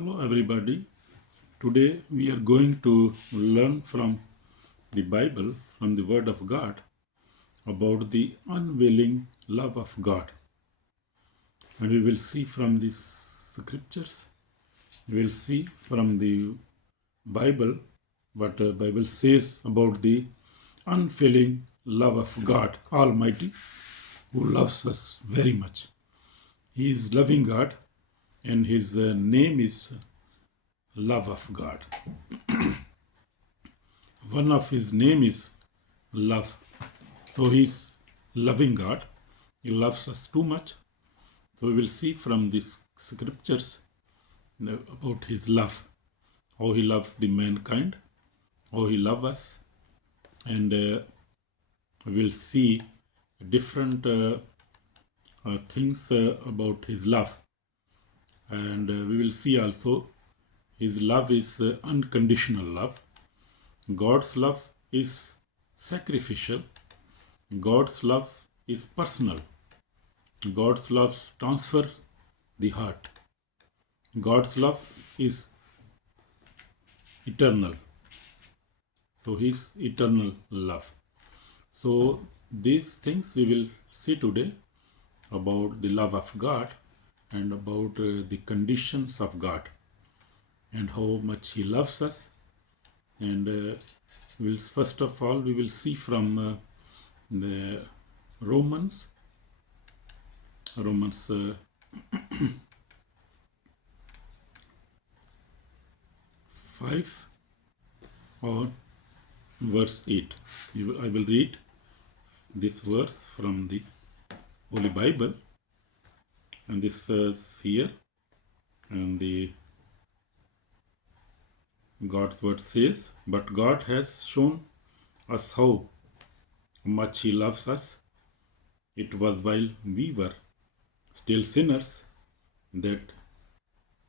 Hello everybody. Today we are going to learn from the Bible, from the Word of God, about the unveiling love of God. And we will see from these scriptures, we will see from the Bible what the Bible says about the unfailing love of God Almighty, who loves us very much. He is loving God, and His name is love of God. One of His name is love. So He's loving God. He loves us too much. So we will see from these scriptures about His love, how He loves the mankind, how He loves us, and we will see different things about His love. And we will see also His love is unconditional love. God's love is sacrificial. God's love is personal. God's love transfers the heart. God's love is eternal. So His eternal love. So these things we will see today about the love of God and about the conditions of God and how much He loves us. And first of all we will see from the Romans 5 or verse 8. I will read this verse from the Holy Bible, and this is here, and the God's word says, "But God has shown us how much He loves us. It was while we were still sinners that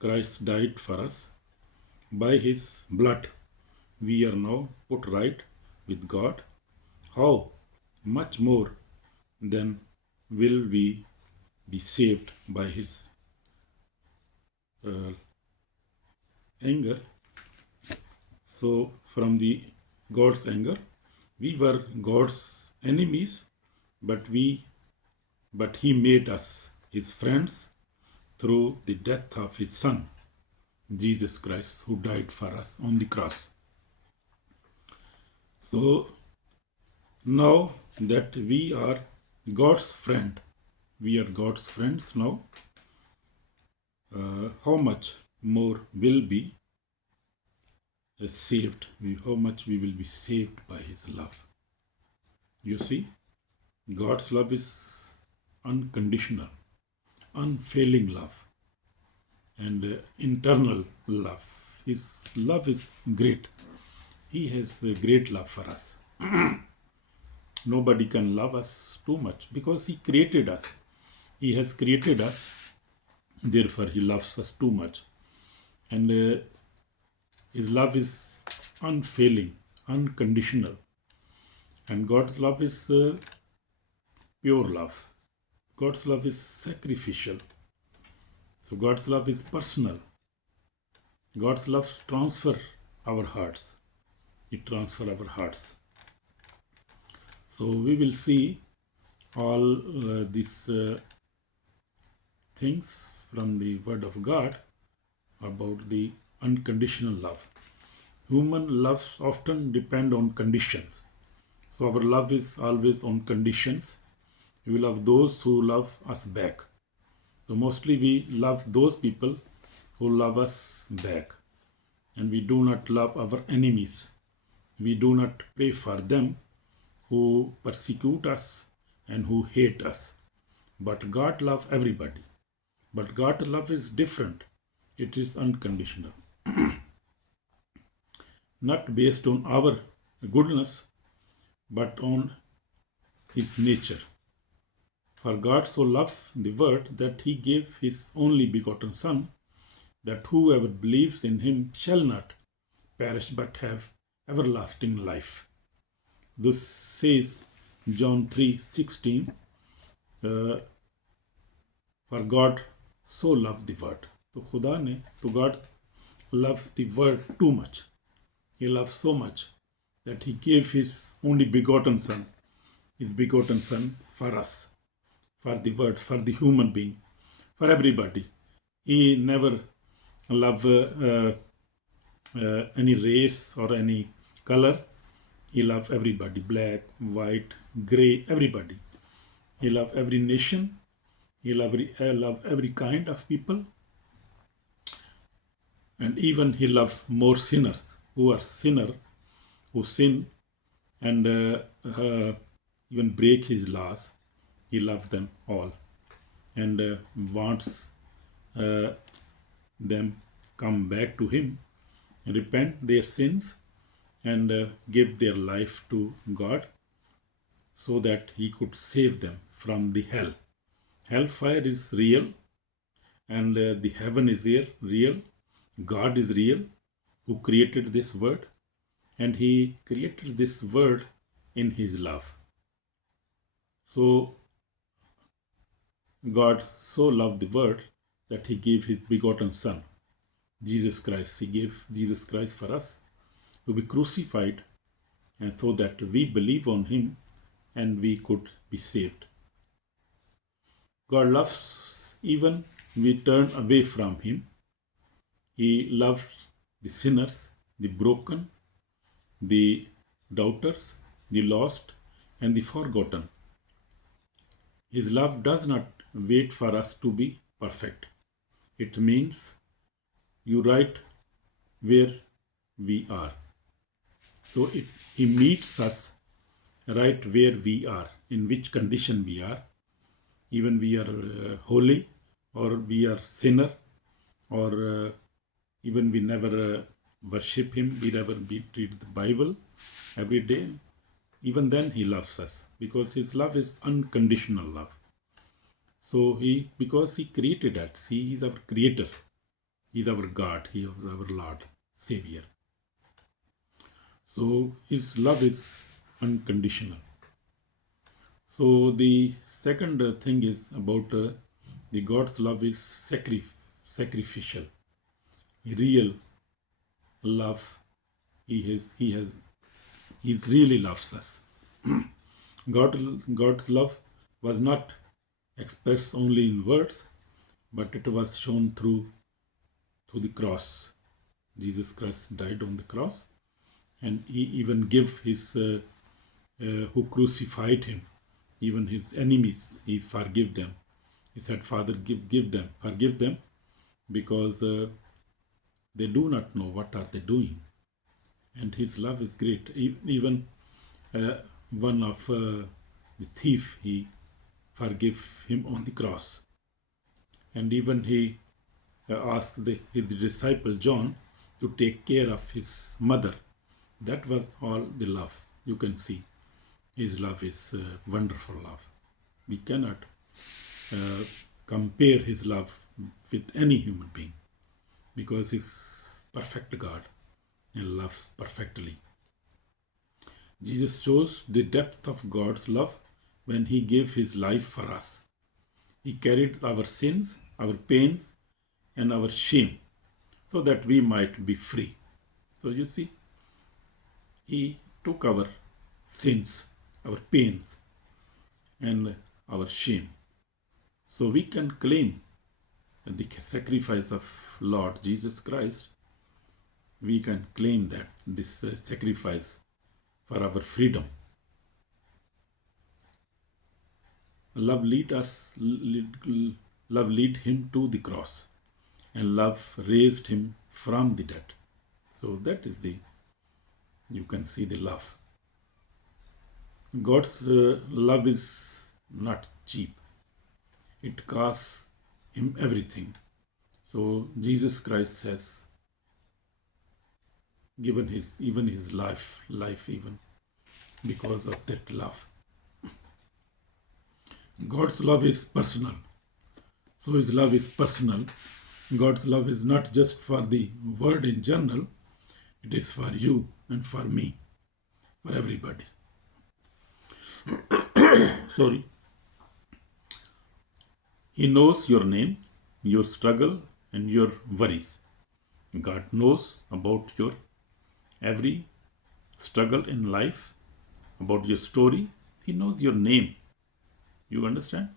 Christ died for us. By His blood we are now put right with God. How much more then will we be saved by His anger?" So from the God's anger, we were God's enemies, but He made us His friends through the death of His Son, Jesus Christ, who died for us on the cross. So now that we are God's friend, we are God's friends now, how much more will be saved? How much we will be saved by His love? You see, God's love is unconditional, unfailing love, and internal love. His love is great. He has a great love for us. Nobody can love us too much because He created us. He has created us. Therefore, He loves us too much. And His love is unfailing, unconditional. And God's love is pure love. God's love is sacrificial. So God's love is personal. God's love transfers our hearts. It transfers our hearts. So we will see all these things from the Word of God about the unconditional love. Human loves often depend on conditions. So our love is always on conditions. We will love those who love us back. So mostly we love those people who love us back. And we do not love our enemies. We do not pray for them who persecute us and who hate us. But God loves everybody. But God's love is different. It is unconditional. Not based on our goodness, but on His nature. For God so loved the world that He gave His only begotten Son, that whoever believes in Him shall not perish but have everlasting life. This says John 3:16. For God so loved the world. तो God loved the word too much. He loved so much that he gave his only begotten son, his begotten son for us, for the word, for the human being, for everybody. He never loved any race or any color. He loved everybody, black, white, gray, everybody. He loved every nation. He loved every kind of people. And even he loved more sinners who are sinner, who sin and even break his laws. He loved them all and wants uh, them come back to him, repent their sins and give their life to God so that he could save them from the hell. Hellfire is real and the heaven is here, real. God is real who created this world, and he created this world in his love. So God so loved the world that he gave his begotten son, Jesus Christ. He gave Jesus Christ for us to be crucified, and so that we believe on him and we could be saved. God loves even we turn away from him. He loves the sinners, the broken, the doubters, the lost, and the forgotten. His love does not wait for us to be perfect. It means you right where we are. So he meets us right where we are, in which condition we are. Even we are holy, or we are sinner, or even we never worship him, we never read the Bible every day. Even then he loves us because his love is unconditional love. So because he created us, he is our creator, he is our God, he is our Lord, Savior. So his love is unconditional. So the second thing is about the God's love is sacrificial, real love. He really loves us. God's love was not expressed only in words, but it was shown through the cross. Jesus Christ died on the cross, and he even gave his who crucified him, even his enemies, he forgive them. He said, Father, forgive them, because they do not know what are they doing. And his love is great. Even one of the thief, he forgave him on the cross. And even he asked his disciple John to take care of his mother. That was all the love. You can see his love is wonderful love. We cannot compare his love with any human being, because he's perfect God and loves perfectly. Jesus shows the depth of God's love when he gave his life for us. He carried our sins, our pains, and our shame so that we might be free. So you see, he took our sins, our pains, and our shame. So we can claim the sacrifice of Lord Jesus Christ. We can claim that this sacrifice for our freedom. Love lead him to the cross, and love raised him from the dead. So that is you can see the love. God's love is not cheap. It costs him everything. So Jesus Christ has given his life even because of that love. God's love is personal. So his love is personal. God's love is not just for the world in general. It is for you and for me, for everybody. Sorry. He knows your name, your struggle, and your worries. God knows about your every struggle in life, about your story. He knows your name. You understand?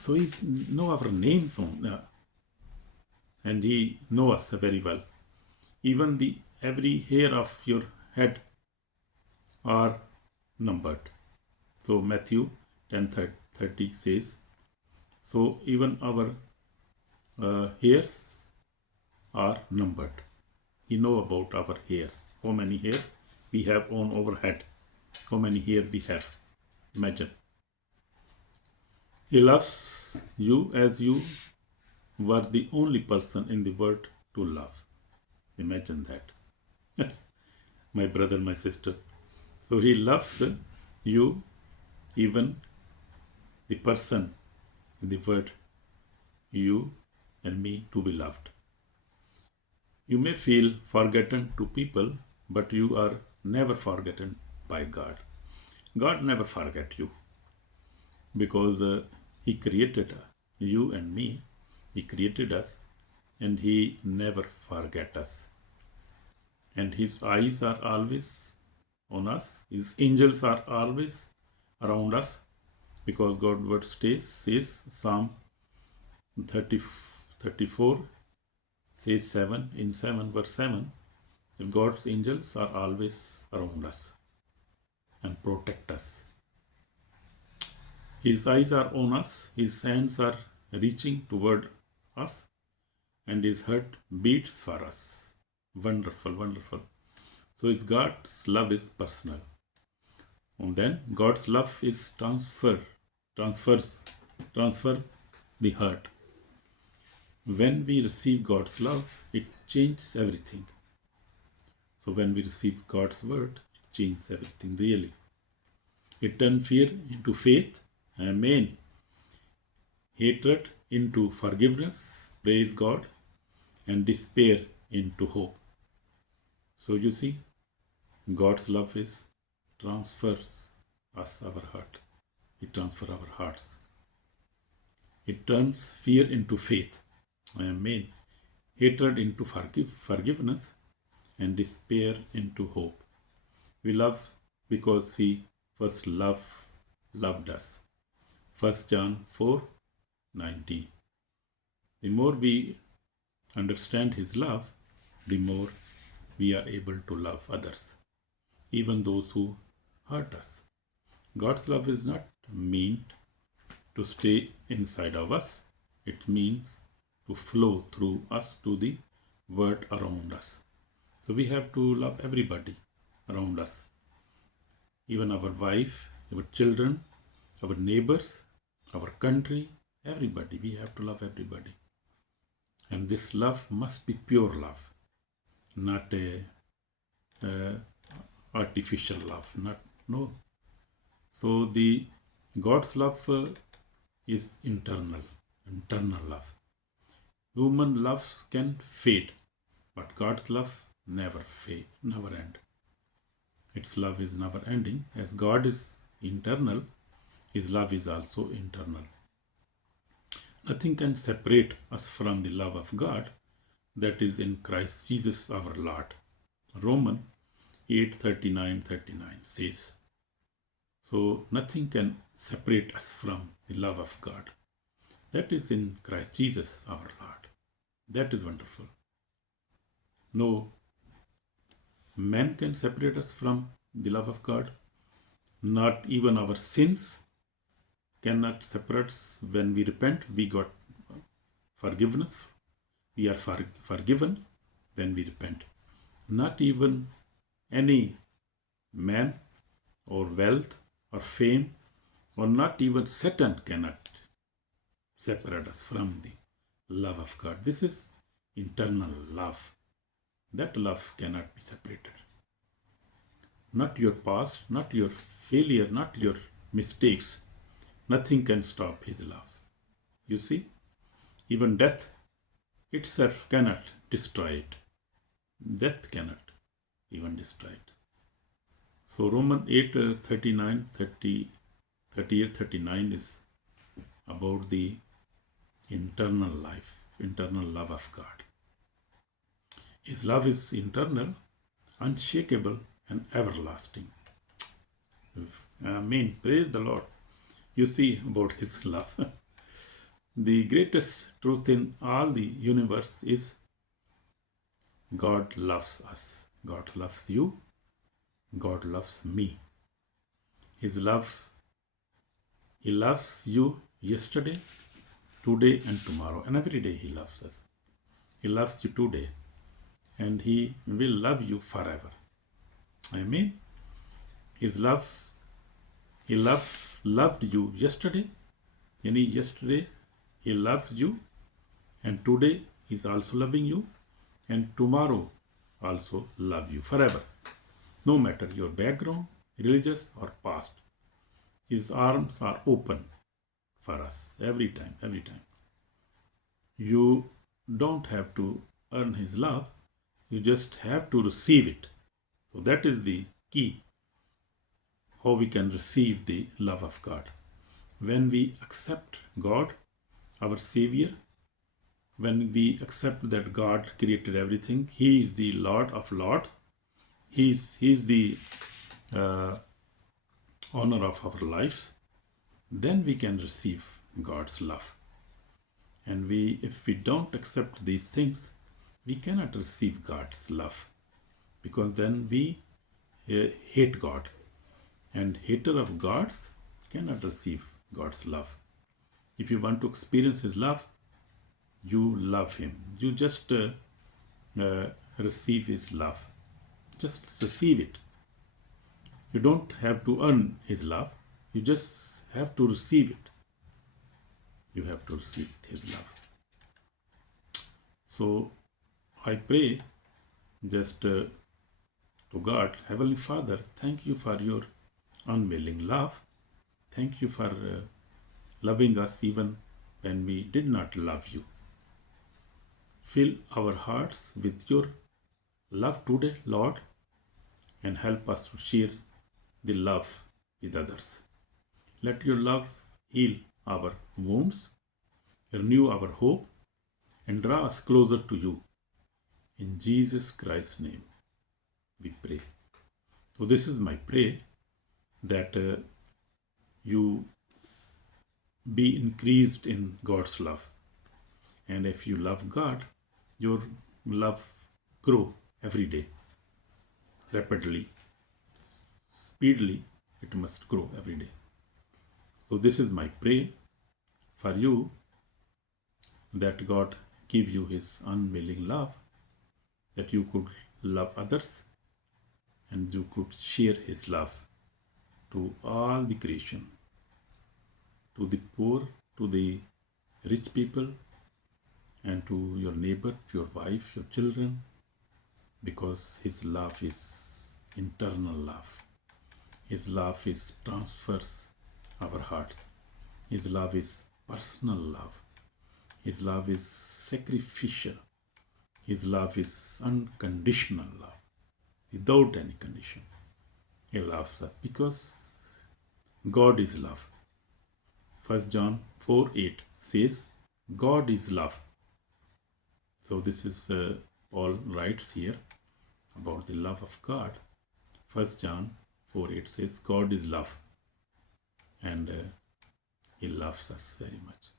So He knows our names and He knows us very well. Even the every hair of your head are numbered. So Matthew 10:30 says, so even our hairs are numbered. He know about our hairs. How many hairs we have on our head. How many hair we have. Imagine. He loves you as you were the only person in the world to love. Imagine that. My brother, my sister. So He loves you, even the person in the world, you and me, to be loved. You may feel forgotten to people, but you are never forgotten by God. God never forget you because He created you and me. He created us and He never forget us. And His eyes are always on us. His angels are always around us because God's word says Psalm 34 says 7 in 7 verse 7 that God's angels are always around us and protect us. His eyes are on us, His hands are reaching toward us, and His heart beats for us. Wonderful, wonderful. So God's love is personal. And then God's love is transfer the heart. When we receive God's love, it changes everything. So when we receive God's word, it changes everything really. It turns fear into faith. Amen. Hatred into forgiveness. Praise God. And despair into hope. So you see, God's love is transfer us our heart. It transfers our hearts. It turns fear into faith. Amen. Hatred into forgiveness and despair into hope. We love because He first loved us. 1 John 4:19. The more we understand His love, the more we are able to love others, even those who hurt us. God's love is not meant to stay inside of us. It means to flow through us to the world around us. So we have to love everybody around us, even our wife, our children, our neighbors, our country, everybody. We have to love everybody. And this love must be pure love, not a artificial love. No. So the God's love is internal love. Human loves can fade, but God's love never end. Its love is never ending. As God is internal, His love is also internal. Nothing can separate us from the love of God that is in Christ Jesus our Lord. Romans 8:39 says. So nothing can separate us from the love of God. That is in Christ Jesus our Lord. That is wonderful. No man can separate us from the love of God. Not even our sins cannot separate us. When we repent, we got forgiveness. We are forgiven when we repent. Not even any man or wealth or fame or not even Satan cannot separate us from the love of God. This is internal love. That love cannot be separated. Not your past, not your failure, not your mistakes. Nothing can stop His love. You see, even death itself cannot destroy it. Death cannot even destroy it. So Romans 8:38-39 is about the internal life, internal love of God. His love is internal, unshakable, and everlasting. Amen. Praise the Lord. You see about His love. The greatest truth in all the universe is God loves us. God loves you. God loves me. His love, He loves you yesterday, today, and tomorrow. And every day He loves us. He loves you today. And He will love you forever. Amen. His love, He loved you yesterday. Yesterday He loves you. And today He is also loving you. And tomorrow also love you forever. No matter your background, religious or past. His arms are open for us every time, every time. You don't have to earn His love. You just have to receive it. So that is the key, how we can receive the love of God. When we accept God, our Savior, when we accept that God created everything, He is the Lord of Lords, He is the honor of our lives, then we can receive God's love. And if we don't accept these things, we cannot receive God's love, because then we hate God. And hater of God's cannot receive God's love. If you want to experience His love, you love Him. You just receive His love. Just receive it. You don't have to earn His love. You just have to receive it. You have to receive His love. So I pray just to God, Heavenly Father, thank you for your unwavering love. Thank you for loving us even when we did not love you. Fill our hearts with your love today, Lord, and help us to share the love with others. Let your love heal our wounds, renew our hope, and draw us closer to you. In Jesus Christ's name, we pray. So this is my prayer, that you be increased in God's love. And if you love God, your love grow every day. Rapidly, speedily, it must grow every day. So this is my prayer for you, that God give you His unwavering love, that you could love others and you could share His love to all the creation, to the poor, to the rich people, and to your neighbor, your wife, your children, because His love is internal love. His love is transfers our hearts. His love is personal love. His love is sacrificial. His love is unconditional love, without any condition. He loves us because God is love. 1 John 4:8 says, God is love. So this is Paul writes here about the love of God. 1 John 4:8 says, God is love. And He loves us very much.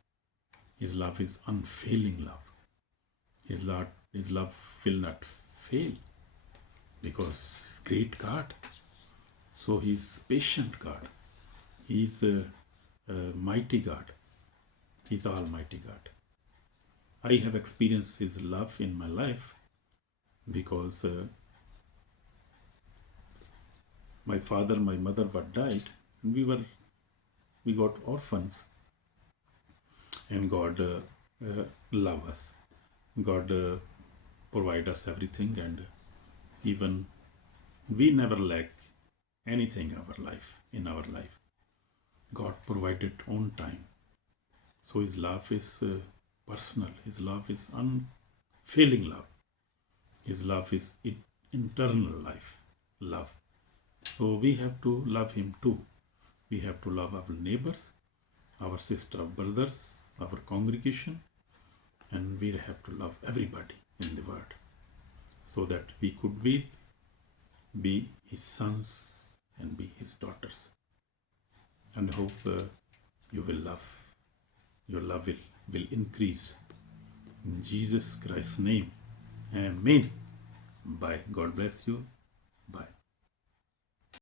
His love is unfailing love. His love will not fail, because great God. So He is patient God. He is a mighty God. He is Almighty God. I have experienced His love in my life because my father, my mother were died, and we got orphans, and God love us. God provide us everything, and even we never lack anything in our life. God provided on time. So His love is personal. His love is unfailing love. His love is internal love. So we have to love Him too. We have to love our neighbors, our sister, brothers, our congregation, and we have to love everybody in the world. so that we could be his sons and be his daughters. And I hope you will love. Your love will increase. In Jesus Christ's name. Amen. Bye. God bless you.